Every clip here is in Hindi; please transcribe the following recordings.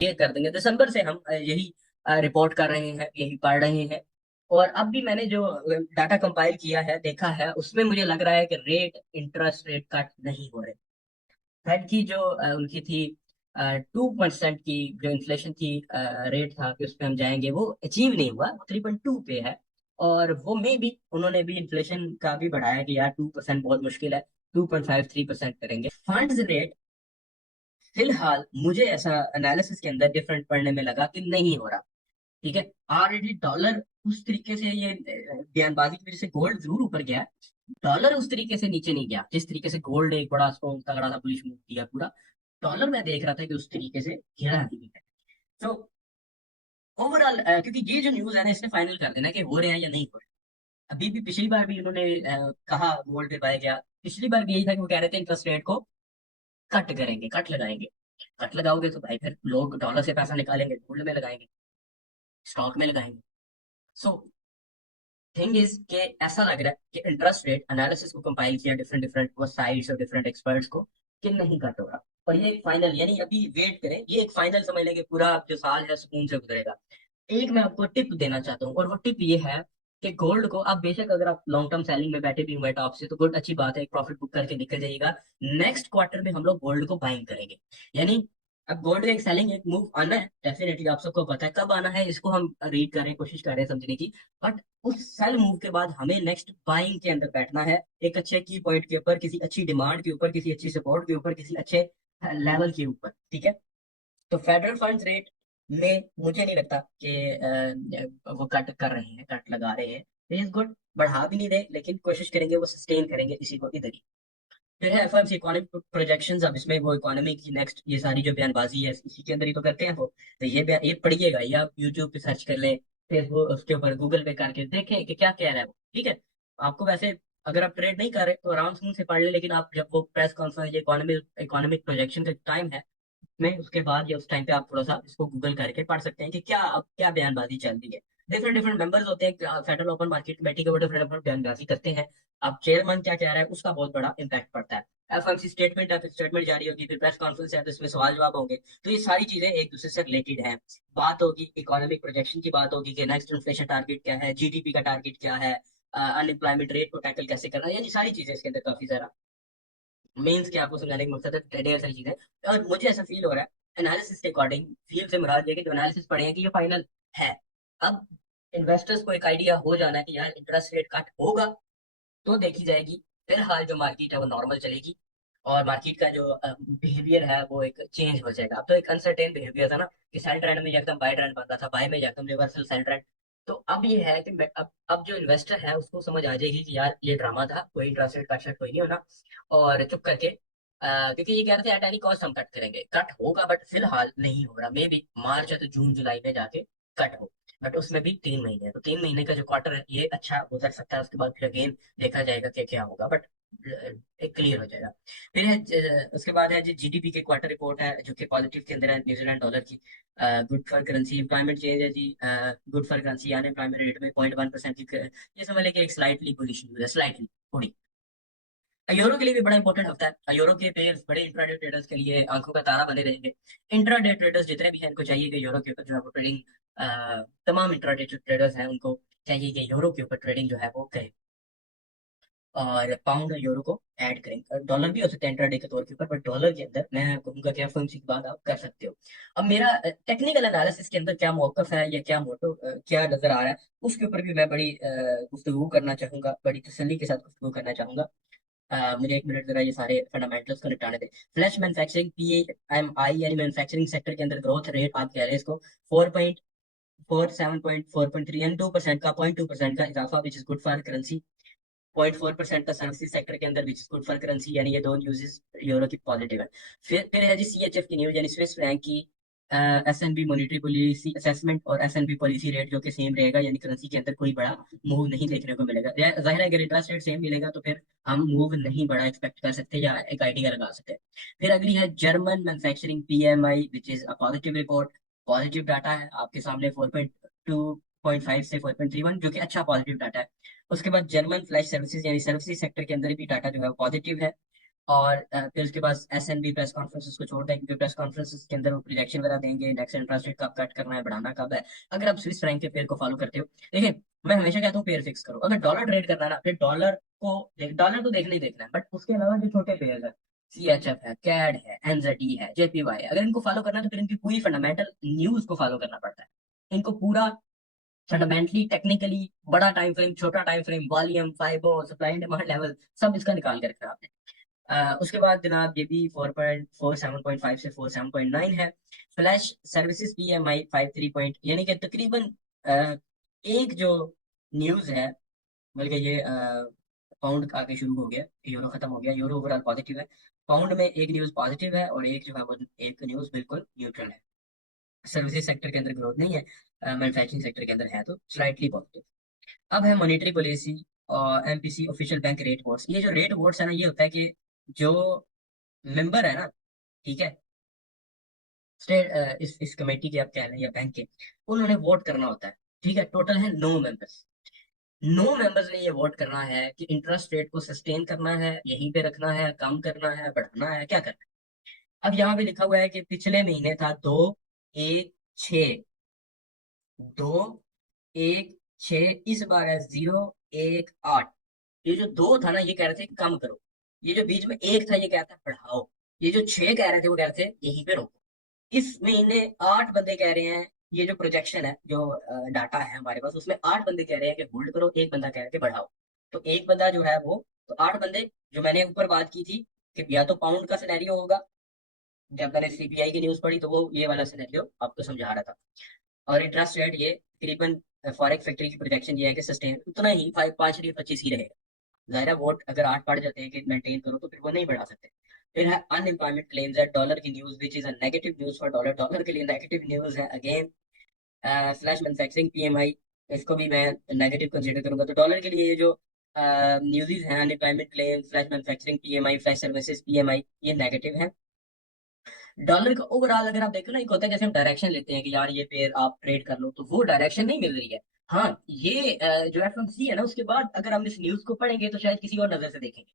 ये कर देंगे। दिसंबर से हम यही रिपोर्ट कर रहे हैं, यही पढ़ रहे हैं। और अब भी मैंने जो डाटा कंपाइल किया है, देखा है, उसमें मुझे लग रहा है कि इंटरेस्ट रेट कट नहीं हो रहे। फेड की जो उनकी थी 2% की जो इन्फ्लेशन की रेट था कि उस पे हम जाएंगे, वो अचीव नहीं हुआ, 3.2 पे है। और वो में भी उन्होंने भी इन्फ्लेशन का भी बढ़ाया कि यार 2% बहुत मुश्किल है, 2.53% करेंगे। फंड्स रेट फिलहाल मुझे ऐसा एनालिसिस के अंदर डिफरेंट पढ़ने में लगा कि नहीं हो रहा। ठीक है। ऑलरेडी डॉलर उस तरीके से, ये बयानबाजी की वजह से गोल्ड जरूर ऊपर गया है, डॉलर उस तरीके से नीचे नहीं गया जिस तरीके से गोल्ड एक बड़ा स्ट्रॉन्ग तगड़ा सा बुलिश मूव किया पूरा। डॉलर मैं देख रहा था कि उस तरीके से गिरा नहीं है। तो ओवरऑल क्योंकि ये जो न्यूज है ना, इसने फाइनल कर देना कि हो रहे हैं या नहीं हो रहे। अभी भी पिछली बार भी उन्होंने कहा, गोल्ड पे पाया गया। पिछली बार भी यही था कि वो कह रहे थे इंटरेस्ट रेट को कट करेंगे, कट लगाएंगे। कट लगाओगे तो भाई फिर लोग डॉलर से पैसा निकालेंगे, गोल्ड में लगाएंगे, स्टॉक में लगाएंगे। सो थिंग इज कि ऐसा लग रहा है कि इंटरेस्ट रेट एनालिसिस को कंपाइल किया डिफरेंट डिफरेंट वो साइट्स और डिफरेंट एक्सपर्ट्स को, कि नहीं कट हो रहा। और ये एक फाइनल, यानी अभी वेट करें, ये एक फाइनल समझ लें कि पूरा जो साल है सुकून से गुजरेगा। एक मैं आपको टिप देना चाहता हूँ, और वो टिप ये है कि गोल्ड को आप बेशक, अगर आप लॉन्ग टर्म सेलिंग में बैठे भी हुए टॉप से, तो गुड, अच्छी बात है, एक प्रॉफिट बुक करके निकल जाइएगा। नेक्स्ट क्वार्टर में हम लोग गोल्ड को बाइंग करेंगे। यानी अब गोल्ड का एक सेलिंग, एक मूव आना है डेफिनेटली, आप सबको पता है कब आना है, इसको हम रीड कर रहे हैं, कोशिश कर रहे हैं समझने की। बट उस सेल मूव के बाद हमें नेक्स्ट बाइंग के अंदर बैठना है, एक अच्छे की पॉइंट के ऊपर, किसी अच्छी डिमांड के ऊपर, किसी अच्छी सपोर्ट के ऊपर, किसी अच्छे लेवल के ऊपर। ठीक है। तो फेडरल फंड्स रेट में मुझे नहीं लगता कि वो कट कर रहे हैं, कट लगा रहे हैं। इज गुड, बढ़ा भी नहीं रहे, लेकिन कोशिश करेंगे वो सस्टेन करेंगे इसी को इधर ही। फिर है एफओएमसी इकोनॉमिक प्रोजेक्शंस। अब इसमें वो इकोनॉमी की नेक्स्ट ये सारी जो बयानबाजी है, इसी के अंदर ही तो करते हैं वो। तो ये पढ़िएगा, ये आप यूट्यूब पे सर्च कर लें, फेसबुक उसके ऊपर गूगल पे करके देखें कि क्या कह रहा है वो। ठीक है। आपको वैसे, अगर आप ट्रेड नहीं कर रहे तो आराम से पढ़ ले, लेकिन आप जब वो प्रेस कॉन्फ्रेंस, इकोनॉमिक प्रोजेक्शन का टाइम है में, उसके बाद या उस टाइम पे आप थोड़ा सा इसको गूगल करके पढ़ सकते हैं कि क्या अब क्या बयानबाजी चल रही है। डिफरेंट डिफरेंट मेंबर्स होते हैं फेडरल ओपन मार्केट कमेटी के, वो डिफरेंट डिफरेंट बयानबाजी करते हैं। अब चेयरमैन क्या कह रहा है, उसका बहुत बड़ा इंपैक्ट पड़ता है। एफएमसी स्टेटमेंट है, फिर स्टेटमेंट जारी होगी, फिर प्रेस कॉन्फ्रेंस है, तो इसमें सवाल जवाब होंगे। तो ये सारी चीजें एक दूसरे से रिलेटेड हैं। बात होगी इकोनॉमिक प्रोजेक्शन की, बात होगी कि नेक्स्ट इन्फ्लेशन टारगेट क्या है, जीडीपी का टारगेट क्या है, अनएम्प्लॉयमेंट रेट को टैकल कैसे करना है, यानी सारी चीजें इसके अंदर काफी सारा मीन्स के आपको समझाने का मकसद है, ढेर सारी चीजें। और मुझे ऐसा फील हो रहा है एनालिसिस के अकॉर्डिंग, फील से मुराद ये कि जो एनालिसिस पढ़े हैं कि ये फाइनल है। अब इन्वेस्टर्स को एक आइडिया हो जाना है कि यार इंटरेस्ट रेट कट होगा, तो देखी जाएगी। फिलहाल जो मार्केट है वो नॉर्मल चलेगी, और मार्केट का जो बिहेवियर है वो एक चेंज हो जाएगा। अब तो एक अनसर्टेन बिहेवियर था ना, कि सेल ट्रेंड में एकदम बाय ट्रेंड बन रहा था, बाय में एकदम रिवर्सल सेल ट्रेंड। तो अब ये है कि अब जो इन्वेस्टर है उसको समझ आ जाएगी कि यार ये ड्रामा था, कोई इंटरेस्ट रेट कट कोई नहीं होना। और चुप करके क्योंकि ये कह रहे थे एट एनी कॉस्ट हम कट करेंगे, कट होगा, बट फिलहाल नहीं हो रहा। मे बी मार्च या तो जून जुलाई में जाके कट हो। बट उसमें भी 3 महीने है, तो 3 महीने का जो क्वार्टर है ये अच्छा गुजर सकता है, उसके बाद फिर अगेन देखा जाएगा कि क्या होगा। बट एक क्लियर हो जाएगा। फिर है उसके बाद है जो जीडीपी के क्वार्टर रिपोर्ट है, जो कि पॉजिटिव के अंदर है, न्यूजीलैंड डॉलर की। Good for currency, employment change है जी, good for currency, unemployment rate में 0.1% की ये समझ लें कि एक स्लाइटली बुलिश न्यूज है, स्लाइटली थोड़ी। यूरो के लिए भी बड़ा इंपॉर्टेंट हफ्ता है। यूरो के पेयर्स बड़े इंट्राडे ट्रेडर्स के लिए आंखों का तारा बने रहेंगे। इंट्राडे ट्रेडर्स जितने भी हैं, इनको चाहिए कि यूरो के ऊपर जो है वो ट्रेडिंग, तमाम इंट्राडे ट्रेडर्स हैं उनको चाहिए कि यूरो के ऊपर ट्रेडिंग जो है वो करें, और पाउंड और यूरो को ऐड करें। डॉलर भी हो सकता है इंट्राडे के तौर के ऊपर, बट डॉलर के अंदर मैं कहूंगा कि एफओएमसी की बात आप कर सकते हो। अब मेरा टेक्निकल एनालिसिस के अंदर क्या मौकफ है, या क्या मोटो क्या नजर आ रहा है, उसके ऊपर भी मैं बड़ी गुफ्तगू करना चाहूंगा, बड़ी तसल्ली के साथ गुफ्तगू करना चाहूंगा। मुझे एक मिनट जरा ये सारे फंडामेंटल्स को निपटाने दे। फ्लैश मैन्युफैक्चरिंग, PMI, यानी मैन्युफैक्चरिंग सेक्टर के अंदर ग्रोथ रेट आप कह रहे हैं इसको, 4.47.4.3 यानी 2% का, 0.2% का इजाफा, which is good for currency. 0.4% का सर्विसेज सेक्टर के अंदर, which is good for currency, यानी ये दो न्यूज़ यूरो की पॉजिटिव है। फिर है जी CHF की न्यूज, यानी स्विस फ्रैंक की। SNB मॉनेटरी पॉलिसी असेसमेंट और SNB पॉलिसी रेट जो कि सेम रहेगा, यानी करेंसी के अंदर कोई बड़ा मूव नहीं देखने को मिलेगा। जाहिर है अगर इंटरेस्ट रेट सेम मिलेगा तो फिर हम मूव नहीं बड़ा एक्सपेक्ट कर सकते, या एक आइडिया लगा सकते हैं। फिर अगली है German manufacturing PMI, which is a positive report. Positive data है आपके सामने, 4.2.5 से 4.31, जो कि अच्छा पॉजिटिव डाटा है। उसके बाद जर्मन फ्लैश सर्विसेज, यानी सर्विसेज सेक्टर के अंदर भी डाटा जो है पॉजिटिव है। और फिर उसके बाद SNB प्रेस कॉन्फ्रेंसेस को छोड़ दें, क्योंकि प्रेस कॉन्फ्रेंसेस के अंदर वो प्रोजेक्शन वगैरह देंगे, नेक्स्ट इंटरेस्ट रेट कब कट करना है, बढ़ाना कब है। अगर आप स्विस फ्रैंक के पेयर को फॉलो करते हो, देखिए मैं हमेशा कहता हूँ पेयर फिक्स करो। अगर डॉलर ट्रेड करना है ना, फिर डॉलर तो देखना ही देखना है, बट उसके अलावा जो छोटे पेयर है, CHF है, कैड है, NZD है, JPY है, अगर इनको फॉलो करना है तो फिर इनकी पूरी फंडामेंटल न्यूज को फॉलो करना पड़ता है। इनको पूरा फंडामेंटली टेक्निकली, बड़ा टाइम फ्रेम, छोटा time frame, volume, fibo, supply and demand level, सब इसका निकाल के रखा है आपने। उसके बाद जनाब ये भी 4.47.5 से 47.9 है। फ्लैश सर्विसेज PMI 53 पॉइंट, यानी कि तकरीबन एक जो न्यूज है, बल्कि ये पाउंड आगे शुरू हो गया, यूरो खत्म हो गया, यूरो ओवरऑल पॉजिटिव है। पाउंड में एक न्यूज पॉजिटिव है और एक जो है वो एक न्यूज बिल्कुल न्यूट्रल है। सर्विसेज सेक्टर के अंदर ग्रोथ नहीं है, मैन्युफैक्चरिंग सेक्टर के अंदर है तो स्लाइटली पॉजिटिव। अब है मॉनेटरी पॉलिसी और MPC official bank rate votes. ये जो रेट वोट्स है ना, ये होता है कि जो मेंबर है ना, ठीक है, स्टेट इस कमेटी के आप कह लें या बैंक के, उन्होंने वोट करना होता है। ठीक है, टोटल है 9 मेंबर्स। 9 मेंबर्स ने ये वोट करना है कि इंटरेस्ट रेट को सस्टेन करना है, यहीं पे रखना है, कम करना है, बढ़ाना है, क्या करना है। अब यहाँ पे लिखा हुआ है कि पिछले महीने था 2.1.6, 2.1.6, इस बार है 0.1.8। ये जो दो था ना, ये कह रहे थे कम करो। ये जो बीच में एक था, ये कहता है बढ़ाओ। ये जो 6 कह रहे थे, वो कह रहे थे यहीं पे रोको। इस महीने 8 बंदे कह रहे हैं, ये जो प्रोजेक्शन है, जो डाटा है हमारे पास, उसमें 8 बंदे कह रहे हैं कि होल्ड करो, एक बंदा कह रहा है कि बढ़ाओ। तो एक बंदा जो है वो, तो 8 बंदे, जो मैंने ऊपर बात की थी कि या तो पाउंड का सिनेरियो होगा, जब मैंने CPI की न्यूज पढ़ी तो वो ये वाला सिनेरियो आपको समझा रहा था। और इंटरेस्ट रेट ये तकरीबन फॉरेक्स फैक्ट्री की प्रोजेक्शन ये है कि सस्टेन उतना ही 5.25 ही रहेगा। जाहिर है वोट अगर 8 बढ़ जाते हैं कि मेंटेन करो, तो फिर वो नहीं बढ़ा सकते। फिर है अनएम्प्लॉयमेंट क्लेम्स, है डॉलर की news which is a negative news for dollar. Dollar के लिए नेगेटिव न्यूज है अगेन। स्लैश मैन्युफैक्चरिंग PMI, इसको भी मैं नेगेटिव कंसीडर करूंगा। तो डॉलर के लिए ये जो न्यूज़ हैं, unemployment claim, flash manufacturing PMI, flash services PMI, ये नेगेटिव है। डॉलर का ओवरऑल अगर आप देखो ना, एक होता है जैसे हम डायरेक्शन लेते हैं कि यार ये पेयर आप ट्रेड कर लो, तो वो डायरेक्शन नहीं मिल रही है। हाँ, ये जो FMC है ना, उसके बाद अगर हम इस न्यूज को पढ़ेंगे तो शायद किसी और नजर से देखेंगे।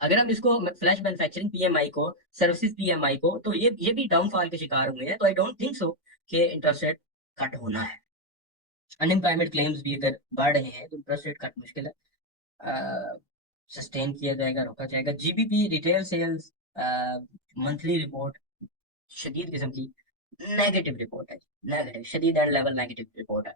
अगर हम इसको फ्लैश मैन्युफैक्चरिंग PMI को, सर्विसेज PMI को, तो ये भी डाउनफॉल के शिकार हुए हैं। तो आई डोंट थिंक सो कि इंटरेस्ट रेट कट होना है। अनएम्प्लॉयमेंट क्लेम्स भी अगर बढ़ रहे हैं तो इंटरेस्ट रेट कट मुश्किल है। सस्टेन किया जाएगा, रोका जाएगा। GBP retail sales monthly report शदीद किस्म की नेगेटिव रिपोर्ट है। नेगेटिव, शदीद एंड लेवल नेगेटिव रिपोर्ट है।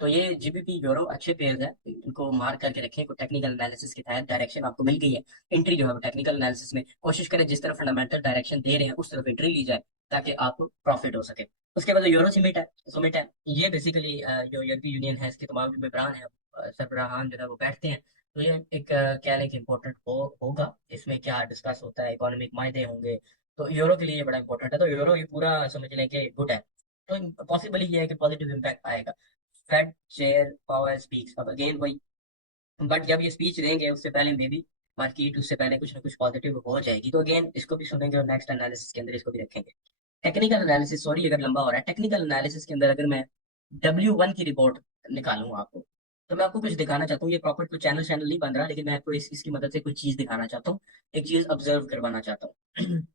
तो ये GBP यूरो अच्छे पेयर्स है, इनको मार्क करके रखें। को टेक्निकल एनालिसिस के तहत डायरेक्शन आपको मिल गई है। एंट्री जो है वो टेक्निकल एनालिसिस में कोशिश करें, जिस तरफ फंडामेंटल डायरेक्शन दे रहे हैं उस तरफ एंट्री ली जाए, ताकि आपको प्रॉफिट हो सके। उसके बाद यूरो सुमिट है। ये बेसिकली जो यूरोपीय यूनियन है, इसके तमाम जो मेंबरान है, सरबराहान जो है वो बैठते हैं। तो ये एक कह लें कि इम्पोर्टेंट होगा। इसमें क्या डिस्कस होता है, इकोनॉमिक मायदे होंगे। तो यूरो के लिए ये बड़ा इंपॉर्टेंट है। तो यूरो ये पूरा समझ लें कि गुड है। तो पॉसिबल ये है कि पॉजिटिव इम्पैक्ट आएगा। फेड चेयर पावर स्पीक्स, अब अगेन वही, बट जब ये स्पीच देंगे उससे पहले मे बी मार्केट उससे पहले कुछ ना कुछ पॉजिटिव हो जाएगी। तो अगेन इसको भी सुनेंगे और नेक्स्ट एनालिसिस के अंदर इसको भी रखेंगे। टेक्निकल एनालिसिस, सॉरी अगर लंबा हो रहा है, टेक्निकल एनालिसिस के अंदर अगर मैं W1 की रिपोर्ट निकालूं आपको, तो मैं आपको कुछ दिखाना चाहता हूँ। ये प्रॉपर कोई चैनल चैनल नहीं बन रहा, लेकिन मैं आपको इसकी मदद से कुछ चीज दिखाना चाहता हूँ, एक चीज ऑब्जर्व करवाना चाहता हूँ।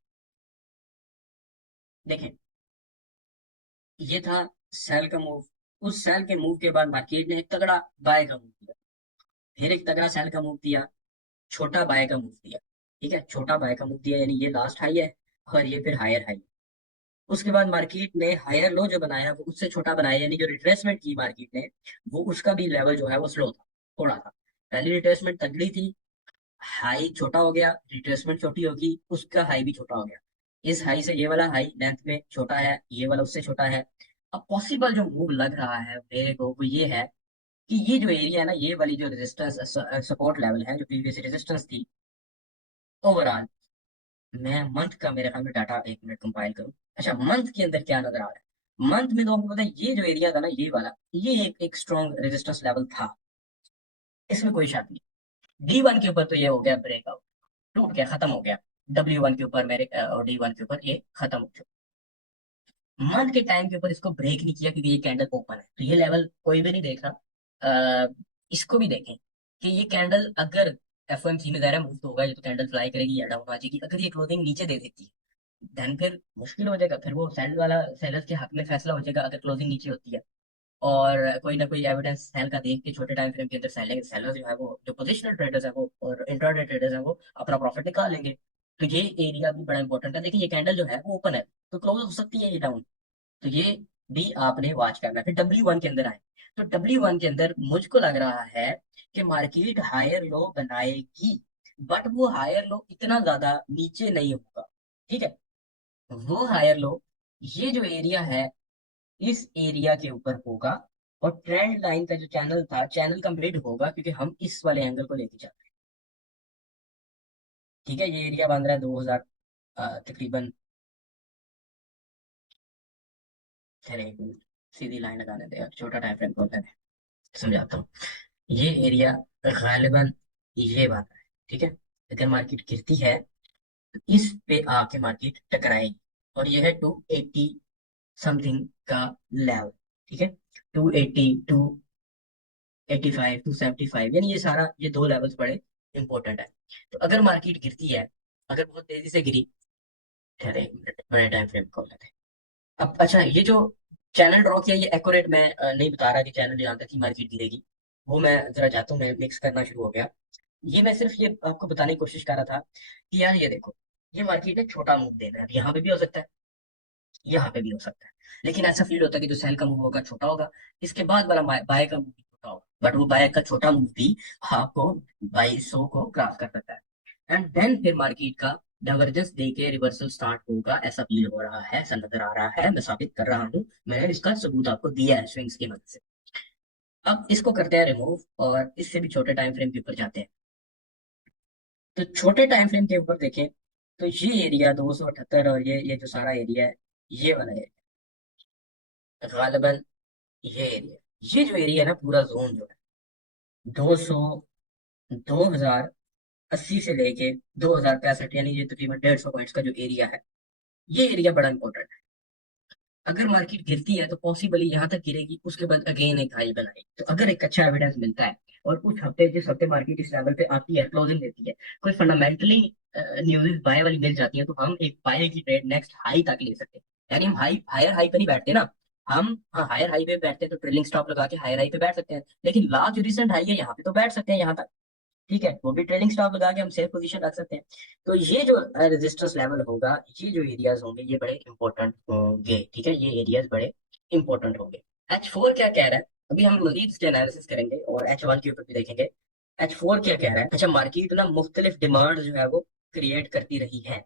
देखें, ये था सेल का मूव। उस सेल के मूव के बाद मार्केट ने एक तगड़ा बाय का मूव दिया, फिर एक तगड़ा सेल का मूव दिया, छोटा बाय का मूव दिया। ठीक है, छोटा बाय का मूव दिया, यानी ये लास्ट हाई है और ये फिर हायर हाई। उसके बाद मार्केट ने हायर लो जो बनाया वो उससे छोटा बनाया, यानी जो रिट्रेसमेंट की मार्केट ने, वो उसका भी लेवल जो है वो स्लो था, थोड़ा था। पहली रिट्रेसमेंट तगड़ी थी, हाई छोटा हो गया, रिट्रेसमेंट छोटी होगी, उसका हाई भी छोटा हो गया। इस हाई से ये वाला हाई लेंथ में छोटा है, ये वाला उससे छोटा है। अब पॉसिबल जो मूव लग रहा है मेरे को वो ये है कि ये जो एरिया है ना, ये वाली जो रेजिस्टेंस सपोर्ट लेवल है, जो प्रीवियस रेजिस्टेंस थी ओवरऑल, मैं मंथ का मेरे ख्याल में डाटा एक मिनट कंपाइल करूं। अच्छा, मंथ के अंदर क्या नजर आ रहा है? मंथ में तो आपको पता है ये जो एरिया था ना, ये वाला, ये एक स्ट्रॉन्ग रेजिस्टेंस लेवल था, इसमें कोई शक नहीं। D1 के ऊपर तो ये हो गया ब्रेकआउट, टूट गया, खत्म हो गया। W1 के ऊपर मेरे और D1 के ऊपर ये खत्म हो चुका। मंथ के टाइम के ऊपर इसको ब्रेक नहीं किया, क्योंकि ये कैंडल ओपन है, तो ये लेवल कोई भी नहीं देख रहा। इसको भी देखें कि ये कैंडल अगर एफओएमसी में दायरा मूव तो होगा, ये तो कैंडल फ्लाई करेगी या डाउन आ जाएगी। अगर ये क्लोजिंग नीचे दे देती है देन फिर मुश्किल हो जाएगा, फिर वो सेल वाला सेलर्स के हक में फैसला हो जाएगा अगर क्लोजिंग नीचे होती है। और कोई ना कोई एविडेंस सेल का देख के छोटे टाइम फ्रेम के अंदर सेलर जो है वो, जो पोजिशनल ट्रेडर्स है वो और इंट्राडे ट्रेडर्स है वो अपना प्रॉफिट निकाल लेंगे। तो ये एरिया भी बड़ा इंपॉर्टेंट है। देखिए ये कैंडल जो है वो ओपन है, तो क्लोज हो सकती है ये डाउन, तो ये भी आपने वॉच करना है। फिर W1 के अंदर आए, तो W1 के अंदर मुझको लग रहा है कि मार्केट हायर लो बनाएगी, बट वो हायर लो इतना ज्यादा नीचे नहीं होगा। ठीक है, वो हायर लो ये जो एरिया है इस एरिया के ऊपर होगा, और ट्रेंड लाइन का जो चैनल था, चैनल कंप्लीट होगा क्योंकि हम इस वाले एंगल को लेके चल रहे हैं। ठीक है, ये एरिया बन रहा है 2000 तकरीबन। चलिए एक मिनट, सीधी लाइन लगाने दे, छोटा टाइम फ्रेम खोलने दे, समझाता हूँ। ये एरिया गालिबन ये बन रहा है। ठीक है, अगर मार्केट गिरती है तो इस पे आके मार्केट टकराएगी, और ये है 280 समथिंग का लेवल। ठीक है, 280 285 275, यानी ये सारा ये दो लेवल्स बड़े इंपॉर्टेंट है। तो अगर मार्केट गिरती है, अगर बहुत तेजी से गिरी, ठहरे एक मिनट बड़े टाइम फ्रेम खोल लेते हैं। अब अच्छा, ये जो चैनल ड्रॉ किया ये एक्यूरेट मैं नहीं बता रहा कि चैनल यहाँ तक ही मार्केट गिरेगी, वो मैं जरा जाता हूँ, मैं मिक्स करना शुरू हो गया। ये मैं सिर्फ ये आपको बताने की कोशिश कर रहा था कि यार ये देखो, ये मार्केट है छोटा मूव देना है, यहाँ पे भी हो सकता है, यहाँ पे भी हो सकता है, लेकिन ऐसा फील होता है कि जो सेल का मूव होगा छोटा होगा, इसके बाद वाला बाय का मूव भी छोटा होगा, बट वो बाय का छोटा मूव भी आपको 2200 को क्रॉस कर सकता है। एंड देन फिर मार्केट का डाइवर्जेंस दे के रिवर्सल स्टार्ट होगा, ऐसा फील हो रहा है, ऐसा नजर आ रहा है, मैं साबित कर रहा हूँ, मैंने इसका सबूत आपको दिया है स्विंग्स की मदद से। अब इसको करते हैं रिमूव, और इससे भी छोटे टाइम फ्रेम के ऊपर जाते हैं। तो छोटे टाइम फ्रेम के ऊपर देखें, तो ये एरिया 278 और ये जो सारा एरिया है, ये वाला एरिया गालिबन, ये एरिया, ये जो एरिया है ना पूरा जोन जो है 200 2080 से लेके 2065, यानी ये तकरीबन 150 पॉइंट्स का जो एरिया है, ये एरिया बड़ा इंपॉर्टेंट है। अगर मार्केट गिरती है तो पॉसिबली यहाँ तक गिरेगी, उसके बाद अगेन एक हाई बनाएगी। तो अगर एक अच्छा एविडेंस मिलता है, और उस हफ्ते जिस हफ्ते मार्केट इस लेवल पे आती है, क्लोजिंग देती है, कोई फंडामेंटली न्यूज बाय वाली मिल जाती है, तो हम एक बाय की ट्रेड नेक्स्ट हाई तक ले सकते हैं। यानी हम हायर हाई पे नहीं बैठते ना, हम हाँ हायर हाई पे बैठते हैं तो ट्रेलिंग स्टॉप लगा के हायर हाई पे बैठ सकते हैं, लेकिन लास्ट जो रिसेंट हाई है यहाँ पे तो बैठ सकते हैं यहाँ तक। ठीक है, वो भी ट्रेडिंग स्टॉप लगा के हम सेफ पोजीशन रख सकते हैं। तो ये जो रेजिस्टेंस लेवल होगा, ये जो एरियाज होंगे ये बड़े इंपॉर्टेंट होंगे। ठीक है, ये एरियाज बड़े इंपॉर्टेंट होंगे। H4 क्या कह रहा है, अभी हम मजीद इसके एनालिसिस करेंगे और H1 के ऊपर भी देखेंगे। H4 क्या कह रहा है, अच्छा मार्केट ना मुख्तलिफ डिमांड जो है वो क्रिएट करती रही है।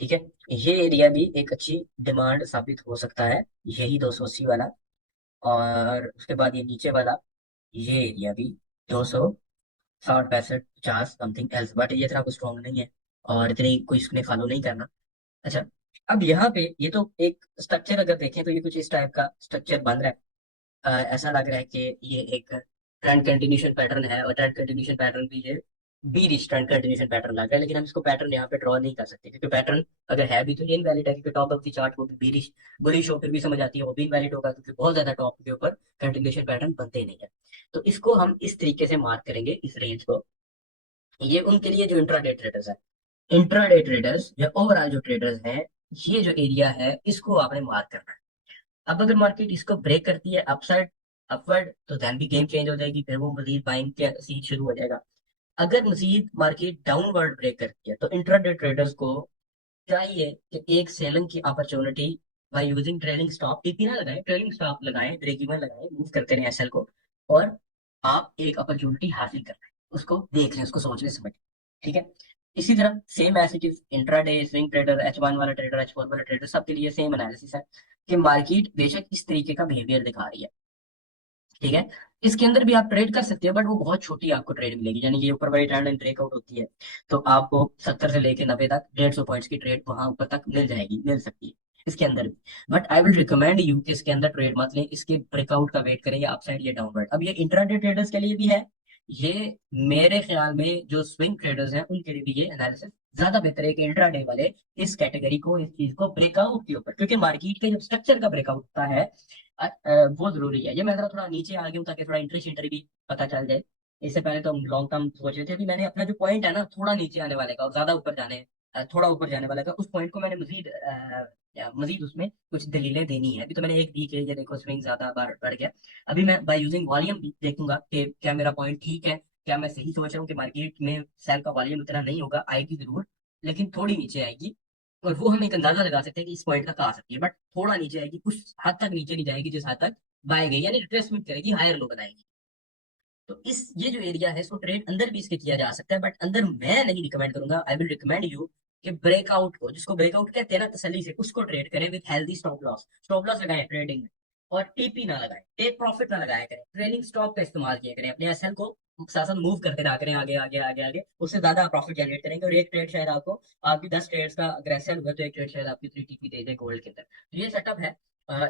ठीक है, ये एरिया भी एक अच्छी डिमांड साबित हो सकता है, यही 280 वाला, और उसके बाद ये नीचे वाला ये एरिया भी 260 65 50 समथिंग एल्स, बट ये इतना कुछ स्ट्रॉन्ग नहीं है, और इतनी कोई इसने फॉलो नहीं करना। अच्छा, अब यहाँ पे ये तो एक स्ट्रक्चर अगर देखें तो ये कुछ इस टाइप का स्ट्रक्चर बन रहा है। ऐसा लग रहा है कि ये एक ट्रेंड कंटिन्यूशन पैटर्न है, और ट्रेंड कंटिन्यूशन पैटर्न भी ये बीरिश ट्रेंड कंटिन्यूशन पैटर्न लग रहा है, लेकिन हम इसको पैटर्न यहाँ पे ड्रॉ नहीं कर सकते, क्योंकि पैटर्न अगर है भी तो ये इनवैलिड है, क्योंकि टॉप ऑफ द चार्ट वो भी बीरिश बुलिश हो फिर भी समझ आती है, वो भी इनवैलिड होगा क्योंकि बहुत ज्यादा टॉप के ऊपर कंटिन्यूशन पैटर्न बनते ही नहीं है। तो इसको हम इस तरीके से मार्क करेंगे इस रेंज को, ये उनके लिए जो इंट्राडे ट्रेडर्स है, इंट्राडे ट्रेडर्स या ओवरऑल जो ट्रेडर्स हैं, ये जो एरिया है इसको आपने मार्क करना है। अब अगर मार्केट इसको ब्रेक करती है अपसाइड अपवर्ड, तो देन भी गेम चेंज हो जाएगी, फिर वो मजीद बाइंग के सीन शुरू हो जाएगा। अगर मजीद मार्केट डाउनवर्ड ब्रेक करती है तो इंट्राडे ट्रेडर्स को चाहिए कि एक सेलिंग की opportunity by using trailing stop, TP ना लगाएं, ट्रेलिंग स्टॉप लगाएं, ब्रेक इवन लगाएं, मूव करते रहें एसएल को, और आप एक अपॉर्चुनिटी हासिल कर रहे हैं, उसको देख लें, उसको सोच लें, समझ। ठीक है, इसी तरह same as it is intraday swing trader, H1 वाला ट्रेडर, H4 वाला ट्रेडर, सबके लिए सेम एनालिसिस है कि मार्केट बेशक इस तरीके का बिहेवियर दिखा रही है। ठीक है, इसके अंदर भी आप ट्रेड कर सकते हो, बट वो बहुत छोटी आपको ट्रेड मिलेगी, यानी कि ऊपर वाली ट्रेंड लाइन ब्रेकआउट होती है तो आपको 70 से लेके 90 तक 150 पॉइंट्स की ट्रेड वहां ऊपर तक मिल जाएगी, मिल सकती है इसके अंदर भी। But I will recommend you कि इसके अंदर ट्रेड मत लें, इसके ब्रेकआउट का वेट करें, या अपसाइड या डाउनवर्ड। अब ये इंट्राडे ट्रेडर्स के लिए भी है, ये मेरे ख्याल में जो स्विंग ट्रेडर्स हैं उनके लिए भी ये एनालिसिस ज्यादा बेहतर है कि इंट्राडे वाले इस कैटेगरी को, इस चीज को ब्रेकआउट के ऊपर, क्योंकि मार्केट के जब स्ट्रक्चर का ब्रेकआउट होता है वो जरूरी है। ये मैं जरा थोड़ा नीचे आ गया हूँ ताकि थोड़ा इंटरेस्ट इंटर भी पता चल जाए। इससे पहले तो हम लॉन्ग टर्म सोच रहे थे। अभी मैंने अपना जो पॉइंट है ना थोड़ा नीचे आने वाले का और ज्यादा ऊपर थोड़ा ऊपर जाने वाला का, उस पॉइंट को मैंने मजीद उसमें कुछ दलीलें देनी है। अभी तो मैंने एक दी कि ये देखो स्विंग ज्यादा बार बढ़ गया। अभी मैं बाय यूजिंग वॉल्यूम भी देखूंगा कि क्या मेरा पॉइंट ठीक है, क्या मैं सही सोच रहा हूँ कि मार्केट में सेल का वॉल्यूम इतना नहीं होगा, आएगी जरूर लेकिन थोड़ी नीचे आएगी। और वो हम एक अंदाजा लगा सकते हैं कि इस पॉइंट तक आ सकती है, बट थोड़ा नीचे आएगी, कुछ हद तक नीचे नहीं जाएगी जिस हद तक बाय गई, यानी रिट्रेसमेंट करेगी, हायर लो बनाएगी। तो इस ये जो एरिया है इसको ट्रेड अंदर भी इसके किया जा सकता है, बट अंदर मैं नहीं रिकमेंड करूंगा। आई विल रिकमेंड यू कि ब्रेकआउट को, जिसको ब्रेकआउट कहते हैं ना तसल्ली से, उसको ट्रेड करें with healthy stop loss. Stop loss लगाएं ट्रेडिंग में, और टीपी ना लगाएं, टेक प्रॉफिट ना लगाया करें, ट्रेनिंग स्टॉक का इस्तेमाल किया करें, अपने एसएल को साथ साथ मूव करते रहा करें आगे आगे आगे आगे, उससे ज्यादा प्रॉफिट जनरेट करेंगे। और एक ट्रेड शायद आपको, आपकी 10 ट्रेड्स का अगर एसएल हुआ तो एक ट्रेड शायद आपकी 3 टीपी दे दे गोल्ड के अंदर। तो ये सेटअप है।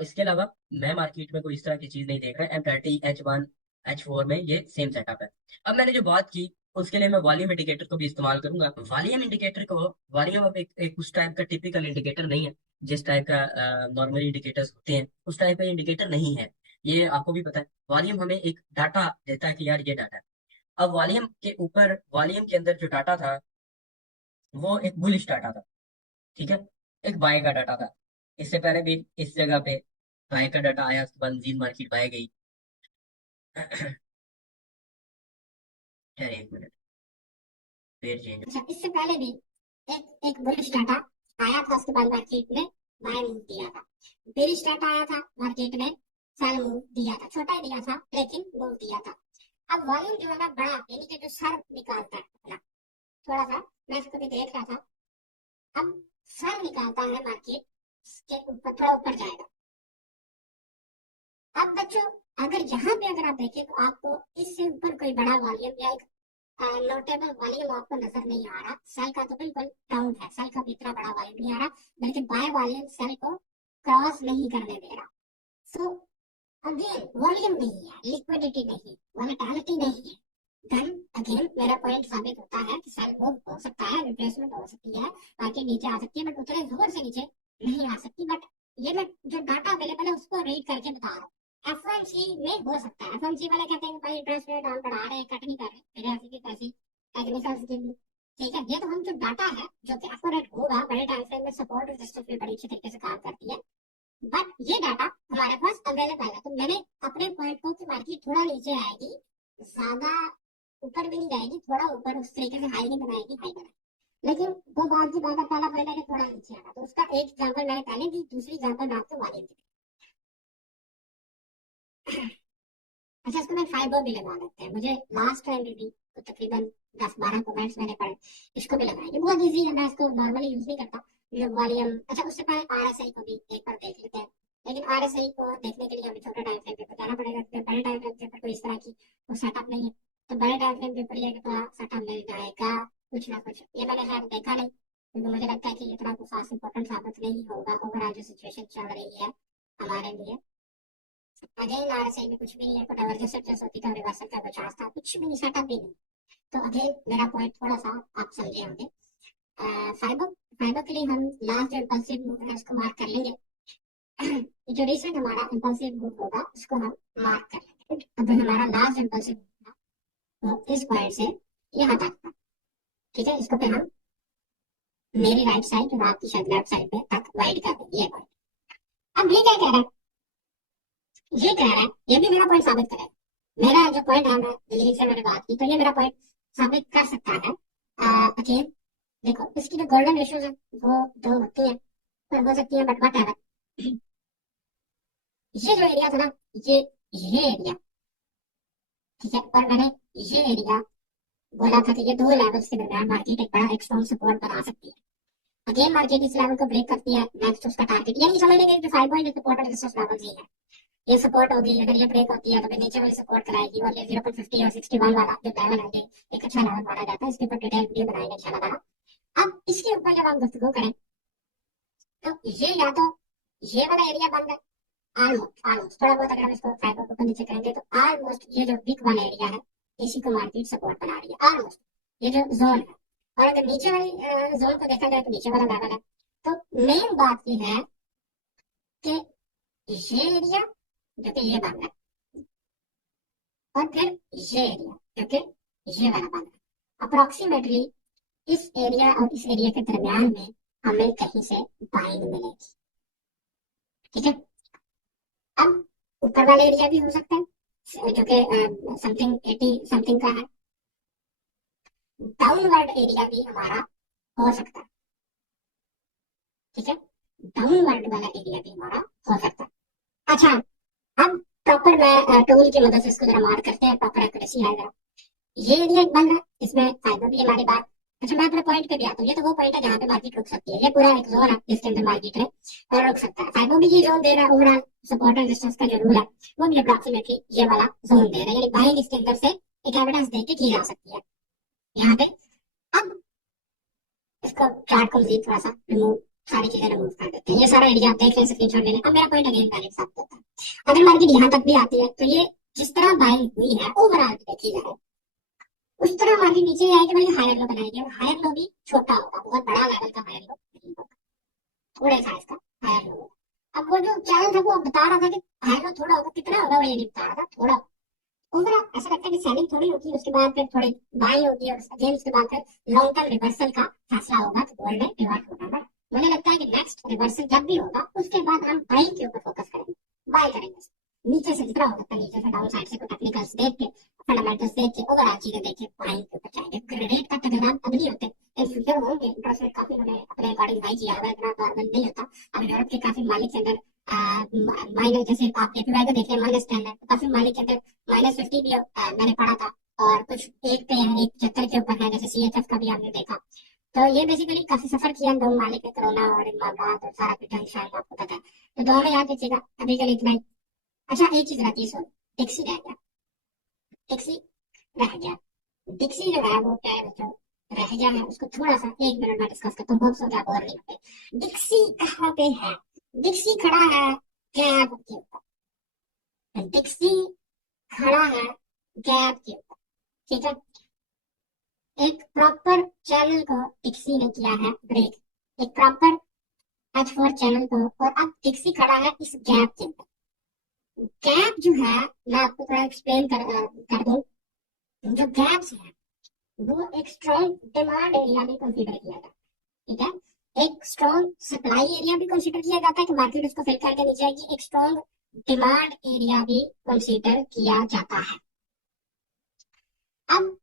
इसके अलावा मैं मार्केट में कोई इस तरह की चीज नहीं देख रहा। M30 H1 H4 में ये सेम सेटअप है। अब मैंने जो बात की उसके लिए मैं वॉल्यूम इंडिकेटर को भी इस्तेमाल करूंगा। वॉल्यूम इंडिकेटर को, वॉल्यूम अब एक उस टाइप का टिपिकल इंडिकेटर नहीं है जिस टाइप का नॉर्मल इंडिकेटर्स होते हैं, उस टाइप का इंडिकेटर नहीं है। ये आपको भी पता है। वॉल्यूम हमें एक डाटा देता है कि यार ये डाटा है। अब वॉल्यूम के ऊपर, वॉल्यूम के अंदर जो डाटा था वो एक बुलिश डाटा था, ठीक है, एक बाय का डाटा था। इससे पहले भी इस जगह पे बाय का डाटा आया, उसके बाद मजीद मार्केट बाय गई। एक मिनट, पेड़ चेंज। अच्छा, इससे पहले भी एक एक बुलिश डाटा आया था, उसके बाद मार्केट में बाय मूव दिया था। बेरिश डाटा आया था, मार्केट में सेल मूव दिया था, छोटा ही दिया था लेकिन मूव दिया था। अब वॉल्यूम जो है ना बड़ा, यानी कि जो सर निकालता है अपना, थोड़ा सा मैं इसको भी देख रहा था, अब सर निकालता है मार्केट के ऊपर, थोड़ा ऊपर जाएगा। अब बच्चों, अगर यहाँ पे अगर आप देखें तो आपको इससे ऊपर कोई बड़ा वॉल्यूम या एक नोटेबल वॉल्यूम आपको नजर नहीं आ रहा। सेल का तो बिल्कुल डाउन है, सेल का भी इतना बड़ा वॉल्यूम नहीं आ रहा, बल्कि बाय वॉल्यूम सेल को क्रॉस नहीं करने दे रहा। सो अगेन वॉल्यूम नहीं है, लिक्विडिटी नहीं, वोलेटिलिटी नहीं है, देन अगेन मेरा पॉइंट साबित होता है कि सेल मूव हो सकता है, रिट्रेसमेंट हो सकती है, मार्केट नीचे आ सकती है, बट उतने जोर से नीचे नहीं आ सकती। बट ये मैं जो डाटा अवेलेबल है उसको रीड करके बता रहा हूँ। एफओएमसी में हो सकता है, एफओएमसी वाले कहते हैं कि भाई इंटरेस्ट रेट डाउन बढ़ा रहे हैं, कट नहीं कर रहे, मेरे ऐसी की तैसी टेक्निकल्स की भी। ठीक है, ये तो हम जो डाटा है जो कि एक्यूरेट होगा, बड़े टाइम फ्रेम में सपोर्ट रेजिस्टेंस भी बड़ी अच्छी तरीके से काम करती है, बट ये डाटा हमारे पास अवेलेबल है। तो मैंने अपने पॉइंट को कि मार्केट थोड़ा नीचे आएगी, ज्यादा ऊपर भी नहीं जाएगी, थोड़ा ऊपर उस तरीके से हाई नहीं बनाएगी, हाई बनाएगी, लेकिन वो बात की बात है, पहला पॉइंट है कि थोड़ा नीचे आना। तो उसका एक एग्जाम्पल मैंने पहले दी, दूसरी एग्जाम्पल मैं आपको वाली दी। अच्छा, इसको मैं फाइबर भी लगा देते हैं, मुझे लास्ट टाइम भी तो तकरीबन 10-12 कमेंट्स मैंने पढ़े, इसको भी लगाया। ये बहुत इजी है, मैं इसको नॉर्मली यूज नहीं करता। ये वॉल्यूम, अच्छा उससे पहले आरएसआई को भी एक बार देख लेते हैं, लेकिन आरएसआई को देखने के लिए हमें छोटे टाइम फ्रेम पे जाना पड़ेगा, क्योंकि बड़े टाइम फ्रेम पे कोई इस तरह की वो सेटअप नहीं है। तो बड़े टाइम फ्रेम पे लिए तो सेटअप मिल जाएगा कुछ ना कुछ। ये मैंने शायद देखा नहीं, क्योंकि मुझे लगता है कि इतना कुछ खास इंपॉर्टेंट साबित नहीं होगा ओवरऑल जो सिचुएशन चल रही है हमारे लिए। अगेन आरएसआई में कुछ भी नहीं है, कोई डाइवर्जेंस जैसा होती है, रिवर्सल का कोई चार्ज था, कुछ भी नहीं, सेटअप भी नहीं। तो अगेन मेरा पॉइंट थोड़ा सा आप समझे होंगे। फाइबर, फाइबर के लिए हम लास्ट जो इम्पल्सिव मूव है उसको मार्क कर लेंगे। जो रिसेंट हमारा इम्पल्सिव मूव होगा उसको हम मार्क कर लेंगे। अब हमारा लास्ट इम्पल्सिव मूव था वो इस पॉइंट से यहाँ तक था, ठीक है, इसको फिर हम मेरी राइट साइड और आपकी शायद लेफ्ट साइड पे तक वाइड कर देंगे ये पॉइंट। अब ये क्या कह रहा है, ये कह रहा है, ये भी मेरा पॉइंट साबित करेगा। मेरा जो पॉइंट है, मैं दिल्ली से मैंने बात की, तो ये मेरा पॉइंट साबित कर सकता है। अगेन देखो, इसकी जो गोल्डन रेशियोज है वो दो होती है, पर हो सकती है, बट वट एवर। ये जो एरिया था ना, ये एरिया, ठीक है, और मैंने ये एरिया बोला था कि ये दो लेवल्स के दरमियान मार्केट एक बड़ा एक स्ट्रॉन्ग सपोर्ट बना सकती है। अगेन मार्केट इस लेवल को ब्रेक करती है, नेक्स्ट उसका टारगेट, यानी समझ लेंगे जो 5 पॉइंट सपोर्ट और रेजिस्टेंस लेवल ही है, ये सपोर्ट होगी। अगर ये ब्रेक होती है तो फिर नीचे वाली सपोर्ट कराएगी, और ये 0.50 और 61 वाला जो लेवल है, एक अच्छा लेवल माना जाता है। इसके ऊपर डिटेल वीडियो बनाएंगे इंशाल्लाह। अब इसके ऊपर जब हम गुफ्तगू करें तो ये या तो ये वाला एरिया बन जाए, ऑलमोस्ट ऑलमोस्ट थोड़ा बहुत अगर हम इसको फाइबर को ऊपर नीचे करेंगे तो ऑलमोस्ट ये जो बिग वाला एरिया है इसी को मार्केट सपोर्ट बना रही है, ऑलमोस्ट ये जो जोन है। और अगर नीचे वाली जोन को देखा जाए तो नीचे वाला लेवल है। तो मेन बात ये है कि ये एरिया जो कि ये बन रहा है, और फिर ये एरिया जो कि ये वाला बन रहा है, अप्रोक्सीमेटली इस एरिया और इस एरिया के दरमियान में हमें कहीं से बाइंग मिलेगी। ठीक है, अब ऊपर वाला एरिया भी हो सकता है जो कि समथिंग 80 समथिंग का है, डाउनवर्ड एरिया भी हमारा हो सकता है। ठीक है, डाउनवर्ड वाला एरिया भी हमारा हो सकता है। अच्छा, अब प्रॉपर मैं टूल की मदद से इसको जरा मार्क करते हैं, प्रॉपर एक्यूरेसी है जरा। ये एरिया एक बन रहा है, इसमें फायदा भी है हमारी बात। अच्छा, मैं अपने पॉइंट पे भी आता हूँ। ये तो वो पॉइंट है जहाँ पे मार्केट रुक सकती है, ये पूरा एक जोन है जिसके अंदर मार्केट है और रुक सकता है। फाइबो भी ये जोन दे रहा है, ओवरऑल सपोर्ट एंड रेजिस्टेंस का जो रूल है वो भी अप्रोक्सीमेटली ये वाला जोन दे रहा है, यानी बाइंग इसके अंदर से एक एविडेंस देख के की जा सकती है यहाँ पे। अब इसको चार्ट को मजीद थोड़ा सा रिमूव, सारी चीजें रिमूव कर देते हैं। ये सारा एरिया आप देख लें, स्क्रीनशॉट ले लें। अब मेरा पॉइंट अगेन पहले साथ होता है, अगर मार्केट यहाँ तक भी आती है तो ये जिस तरह बाइंग हुई है ओवरऑल देखी जाए उस तरह मार्केट नीचे आएगी, बल्कि हायर लो बनाएगी। और हायर लो भी छोटा होगा, बहुत बड़ा लेवल का हायर लो नहीं होगा, थोड़े साइज का हायर लो होगा। अब वो जो चैनल था वो बता रहा था कि हायर लो थोड़ा होगा, कितना होगा वो ये नहीं बता रहा था, थोड़ा ओवरऑल ऐसा लगता है कि सेलिंग थोड़ी होगी, उसके बाद फिर थोड़ी बाई होगी और अगेन उसके बाद फिर लॉन्ग टर्म रिवर्सल का फैसला होगा तो गोल्ड में रिवर्ट होगा। बट मुझे लगता है कि नेक्स्ट रिवर्सल जब भी होगा उसके बाद हम बाइंग के ऊपर फोकस करेंगे, बाय करेंगे नीचे से जितना हो सकता है, नीचे से डाउन साइड से कोई टेक्निकल्स देख के, फंडामेंटल्स देख के, ओवरऑल चीजें देख के बाइंग के ऊपर जाएंगे। क्रेडिट का तगड़ाम अब नहीं होते, इन फ्यूचर होंगे। इंटरेस्ट रेट काफी उन्होंने अपने अकॉर्डिंग बाई किया हुआ, इतना नॉर्मल नहीं होता। अब यूरोप के काफी मालिक के अंदर माइनस, जैसे आप एपीवाई को देखिए -10 है, काफी मालिक के अंदर -50 भी मैंने पढ़ा था, और कुछ एक पे है, एक 75 के ऊपर है, जैसे सीएचएफ का भी आपने देखा। तो ये बेसिकली काफी सफर किया दो मालिक ने, कोरोना और इन मामलात और सारा कुछ शायद आपको पता है। तो दोनों में याद रखिएगा, अभी के लिए इतना ही। अच्छा, एक चीज रहती है, सो डिक्सी रह गया, डिक्सी रह गया। डिक्सी जो है वो क्या है बच्चों, रह गया है, उसको थोड़ा सा 1 मिनट में डिस्कस करता हूँ, बहुत सोचा बोर नहीं होते। डिक्सी कहाँ पे है? डिक्सी खड़ा है गैप के ऊपर, डिक्सी खड़ा है गैप के ऊपर। ठीक है, एक प्रॉपर चैनल को डिक्सी ने किया है ब्रेक, एक प्रॉपर H4 चैनल को, और अब डिक्सी खड़ा है इस गैप के ऊपर। गैप जो है, मैं आपको थोड़ा एक्सप्लेन कर दूं। जो गैप्स है वो एक स्ट्रॉन्ग डिमांड एरिया भी कंसीडर किया जाता है। ठीक है, एक स्ट्रॉन्ग सप्लाई एरिया भी कंसीडर किया जाता है कि मार्केट उसको फिल करके नीचे आएगी, एक स्ट्रॉन्ग डिमांड एरिया भी कंसीडर किया जाता है। अब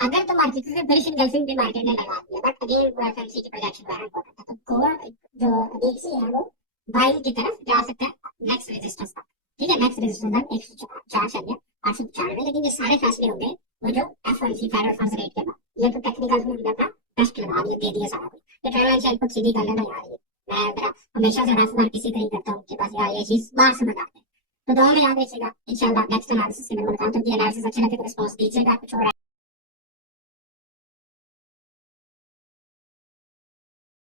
अगर तो मार्केट से बुलिश एनगल्फिंग भी मार्केट ने लगा दिया, बट अगेन वो एफएमसी की प्रोजेक्शन वगैरह इंपॉर्टेंट है, तो कोर जो डीएक्सी है वो बाइंग की तरफ जा सकता है नेक्स्ट रेजिस्टेंस तक। ठीक है, नेक्स्ट रेजिस्टेंस तक 104 चल गया, 894। लेकिन ये सारे फैसले होंगे वो जो एफओएमसी फेडरल फंड्स रेट के बाद, ये तो टेक्निकल में हमने अपना टेस्ट लगा दिया, दे दिया सारा कुछ। ये फाइनेंशियल इनपुट सीधी कर लेना यार, ये मैं जरा हमेशा से रफ बार किसी तरह करता हूँ कि बस यार ये चीज बाहर समझ आते हैं। तो दोनों में याद रखिएगा, इंशाल्लाह नेक्स्ट एनालिसिस में मुलाकात होगी। एनालिसिस अच्छे लगे तो रिस्पॉन्स दीजिएगा, कुछ और